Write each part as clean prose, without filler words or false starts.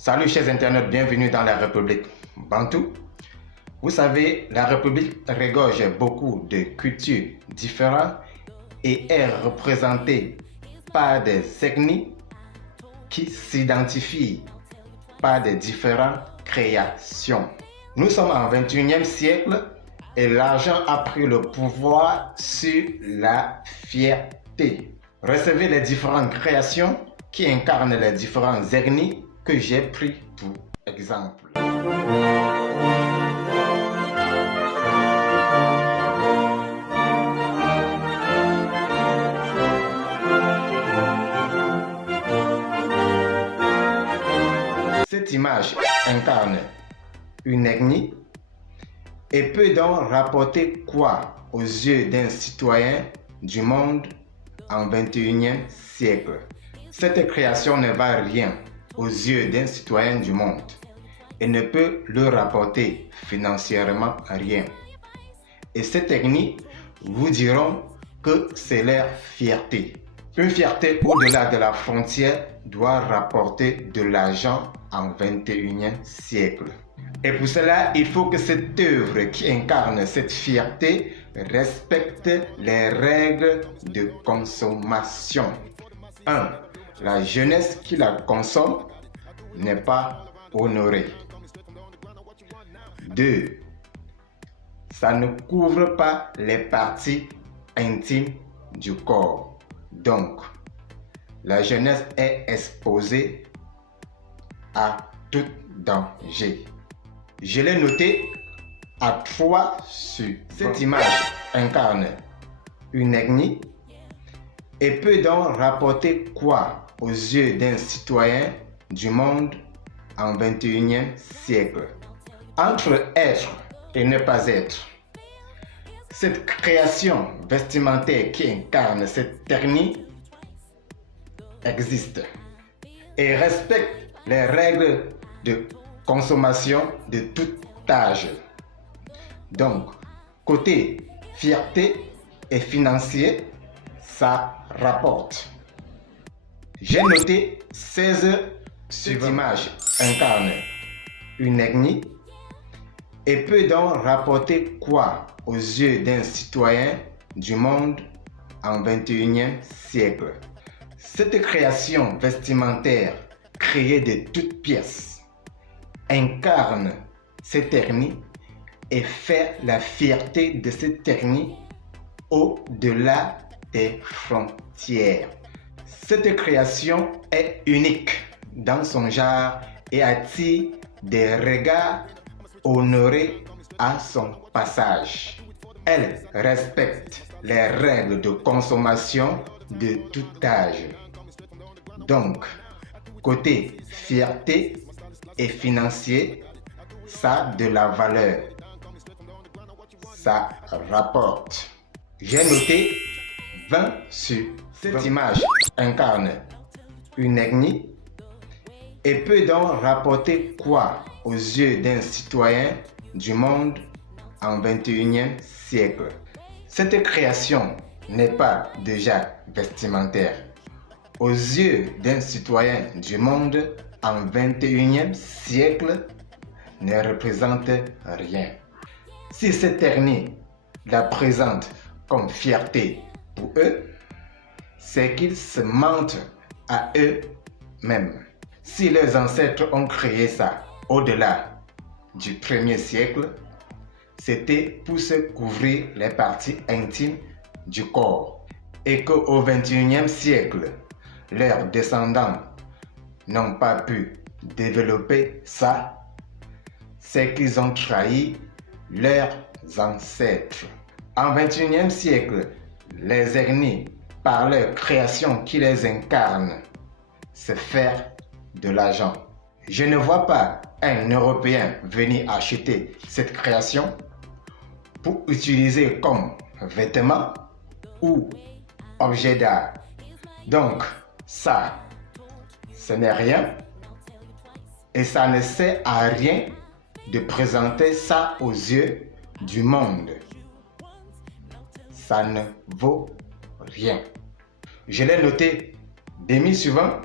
Salut chers internautes, bienvenue dans la République Bantou. Vous savez, la République regorge beaucoup de cultures différentes et est représentée par des ethnies qui s'identifient par des différentes créations. Nous sommes en 21e siècle et l'argent a pris le pouvoir sur la fierté. Recevez les différentes créations qui incarnent les différents ethnies que j'ai pris pour exemple. Cette image incarne une ethnie et peut donc rapporter quoi aux yeux d'un citoyen du monde en 21e siècle? Cette création ne va rien aux yeux d'un citoyen du monde et ne peut leur rapporter financièrement rien. Et cette ethnie vous diront que c'est leur fierté. Une fierté au-delà de la frontière doit rapporter de l'argent en 21e siècle. Et pour cela, il faut que cette œuvre qui incarne cette fierté respecte les règles de consommation. 1. La jeunesse qui la consomme n'est pas honorée. 2. Ça ne couvre pas les parties intimes du corps. Donc, la jeunesse est exposée à tout danger. Je l'ai noté à 3 sur. Cette image incarne une ethnie et peut donc rapporter quoi aux yeux d'un citoyen du monde en 21e siècle? Entre être et ne pas être, cette création vestimentaire qui incarne cette ethnie existe et respecte les règles de consommation de tout âge. Donc, côté fierté et financier, ça rapporte. J'ai noté 16 sur l'image incarne une ethnie et peut donc rapporter quoi aux yeux d'un citoyen du monde en 21e siècle? Cette création vestimentaire créée de toutes pièces incarne cette ethnie et fait la fierté de cette ethnie au-delà des frontières. Cette création est unique dans son genre et attire des regards honorés à son passage. Elle respecte les règles de consommation de tout âge. Donc, côté fierté et financier, ça a de la valeur. Ça rapporte. J'ai noté 20 sur. Cette image incarne une ethnie et peut donc rapporter quoi aux yeux d'un citoyen du monde en 21e siècle? Cette création n'est pas déjà vestimentaire. Aux yeux d'un citoyen du monde en 21e siècle, ne représente rien. Si cette ethnie la présente comme fierté pour eux, c'est qu'ils se mentent à eux-mêmes. Si leurs ancêtres ont créé ça au-delà du 1er siècle, c'était pour se couvrir les parties intimes du corps. Et qu'au 21e siècle, leurs descendants n'ont pas pu développer ça, c'est qu'ils ont trahi leurs ancêtres. En 21e siècle, les ethnies, par leur création qui les incarne, se faire de l'argent. Je ne vois pas un Européen venir acheter cette création pour utiliser comme vêtement ou objet d'art. Donc, ça, ce n'est rien et ça ne sert à rien de présenter ça aux yeux du monde. Ça ne vaut rien. Je l'ai noté demi-suivant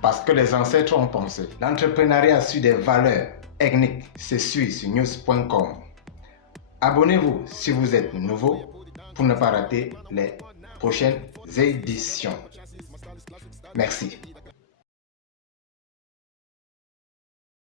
parce que les ancêtres ont pensé. L'entrepreneuriat sur des valeurs ethniques se suit sur news.com. Abonnez-vous si vous êtes nouveau pour ne pas rater les prochaines éditions. Merci.